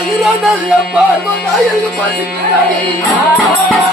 எனக்கு வயிறானது பார்வை எனக்கு பசிக்கிறானே போடா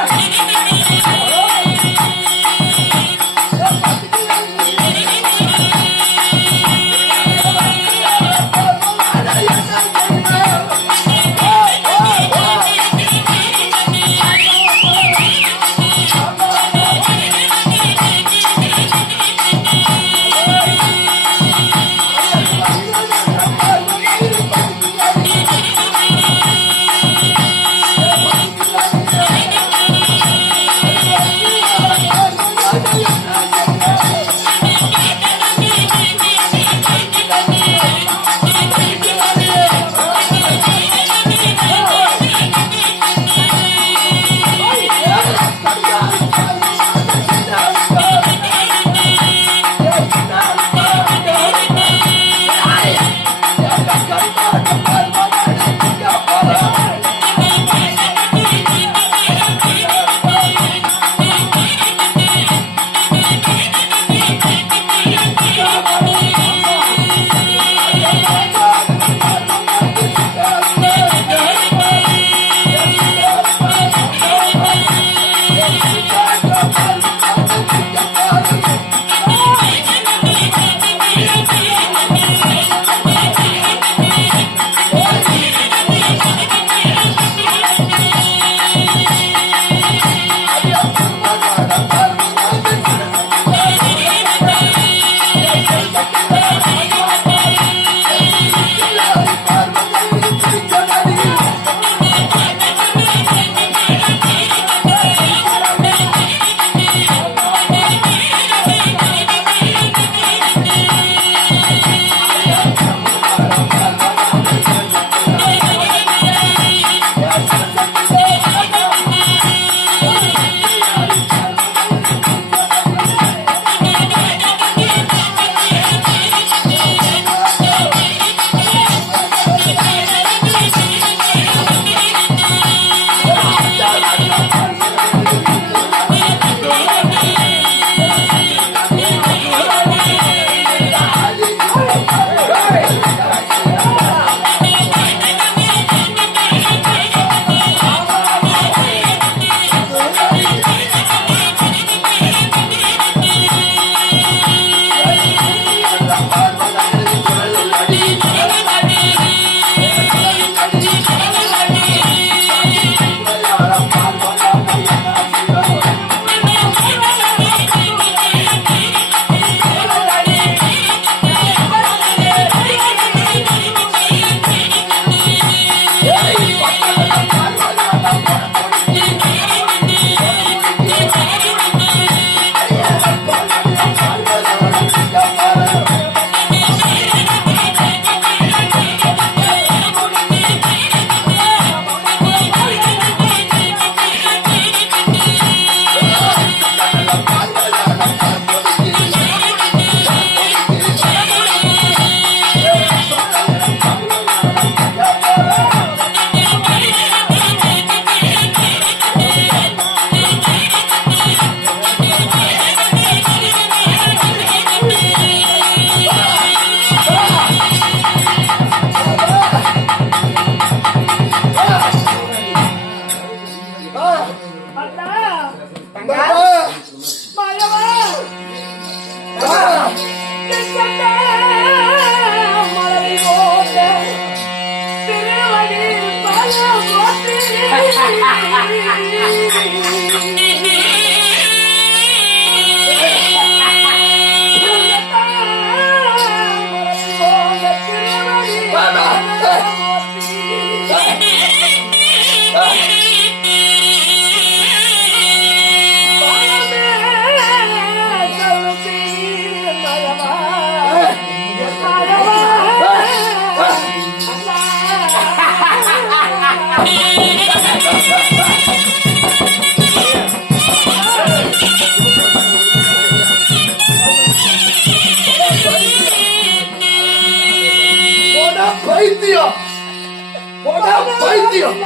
போடா பைத்தியம்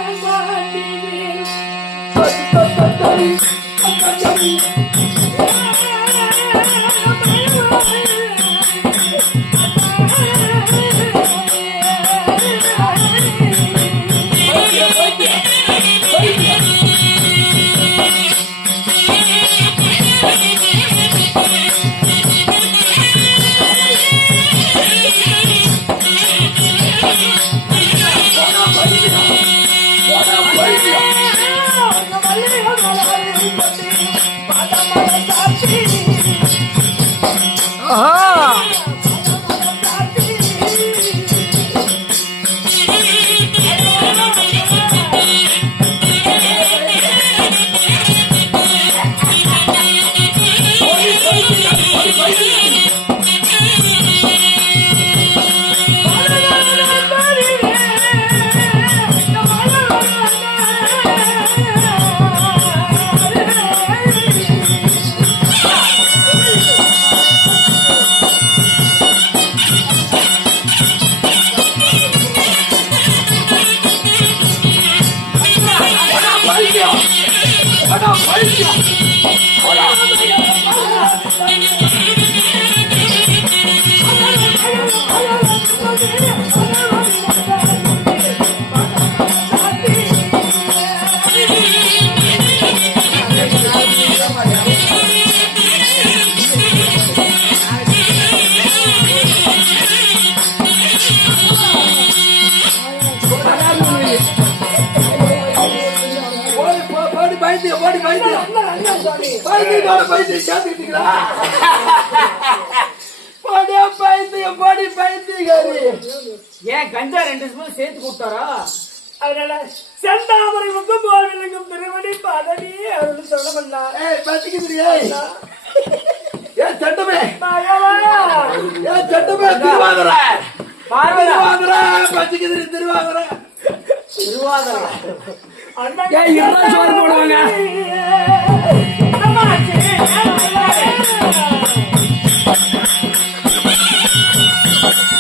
போடா போடா பைத்தியம் போடா ஏன் கஞ்சா ரெண்டு ஸ்பூன் சேர்த்து கொடுத்தாரா? அதனால செந்தாமரை முகம் போல் விளங்கும் திருவடி பதவி அருள் சொல்லமல்லா. ஏய் பத்திக்குது ஏய். ஏன் சட்டமே ஏன் சட்டமே திருவாங்குற பார்வதா. திருவாங்குற பத்திக்குது திருவாங்குற திருவாதிரை. ஏய் இதெல்லாம் சோறு போடுவாங்க. போடா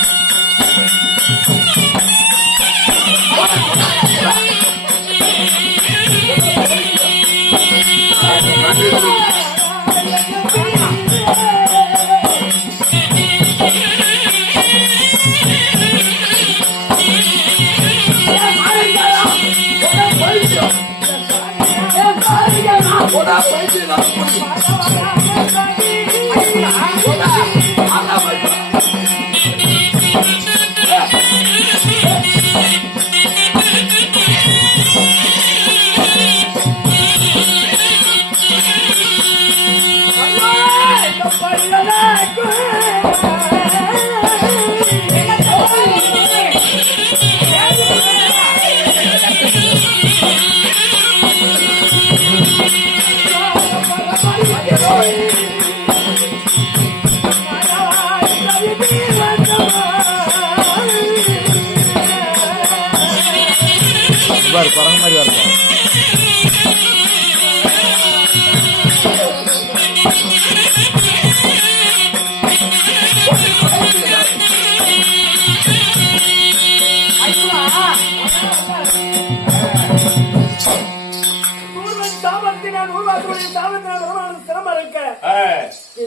சிரமம் இருக்க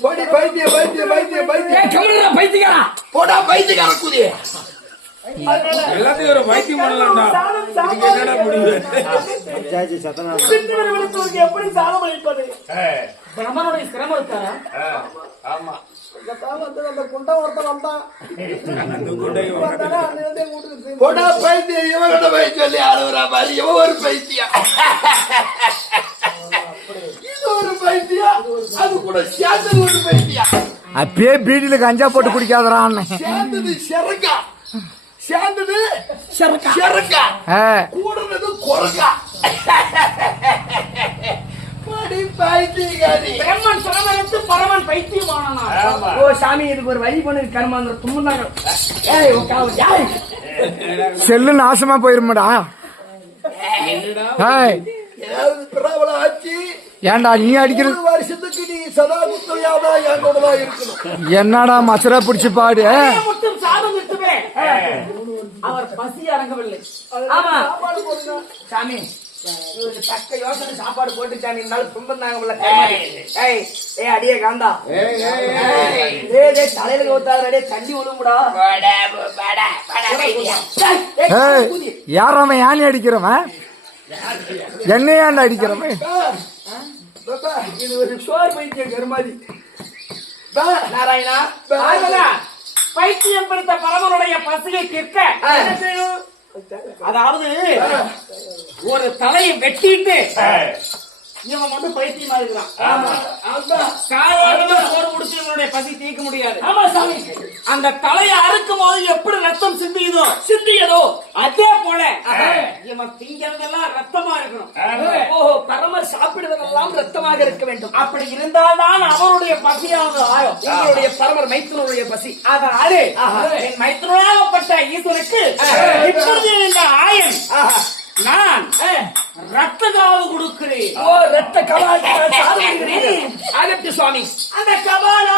போடி பைத்தியம் பைத்தியம் பைத்தியம் பைத்தியம். கம்மிடா பைத்தியக்காரா. போடா பைத்தியக்கார குதி. எல்லாத்தையும் ஒரு வைத்தியம் பண்ணலாம்டா. என்னடா முடிவு? சித்தவரை விழுத்தவருக்கு எப்படி சாதம் அளிப்பது? பிரம்மனுடைய சிரமம் இருக்காரா ஆமா. பைத்தியம் இவங்கிட்ட போய் சொல்லி அழுகுறா மாதிரி இவன் ஒரு பைத்தியம். ஒரு பைத்தியம். அது கூட சேர்ந்தது ஒரு பைத்தியம். அப்பயே பீடியில கஞ்சா போட்டு குடிக்காதறான் சேர்ந்தது செருக்கா சேர்ந்தது குரங்கா பிரம்மன் பரமன் பைத்தியமானா. ஓ சாமி இதுக்கு ஒரு வழி பண்ணு உட்காவு ஏய் செல்லு நாசமா போயிருமாடா. ஏய், ஏதாவது பிரபலம் ஆச்சு? ஏன்டா நீ அடிக்கிறது? வருஷத்துக்கு நீ சதா குத்தையாதான் என் கூட தான் இருக்கணும். என்னடா மசரா பிடிச்சு பாடு? அவர் பசி அடங்கவில்லை. ஆமா. சாமி தக்க யோசனை சாப்பாடு போட்டு சாமி இருந்தாலும் துன்பம் தாங்க. ஏய். ஏய் அடியே காந்தா. ஏய், தலையில கவுத்தாத டேய் தண்ணி விழுமுடா யார் அவன்? யானி அடிக்கிறவன்? என்ன ஏன்டா அடிக்கிறவன்? இது ஒரு சோறு பைத்தியம் கருமாதி நாராயணா பைத்தியம் பிடித்த பரமனுடைய என்ன செய்யணும்? அதாவது ஒரு தலையை வெட்டிட்டு இவன் மட்டும் பைத்தியமா இருக்கிறான். பசி தீர்க்க முடியாது. ஆமா சாமி. அந்த தலையை அறுக்கும் போது எப்படி ரத்தம் சிந்தியதோ சிந்தியதோ அதே போல. இவன் திங்கிறதெல்லாம் ரத்தமா இருக்கணும். ஓஹோ பரமர் சாப்பிடுவதெல்லாம் ரத்தமாக இருக்க வேண்டும். அப்படி இருந்தால்தான் அவருடைய பசியானது ஆயும். உங்களுடைய பரமர் மைத்துனருடைய பசி. அதனால என் மைத்திரனாகப்பட்ட ஈஸ்வருக்கு இப்பொழுது இந்த ஆயன் நான் ரத்த காவு கொடுக்கிறேன். ஓ ரத்த கலாச்சாரம் ஆகட்டு சுவாமி. அந்த கபாலா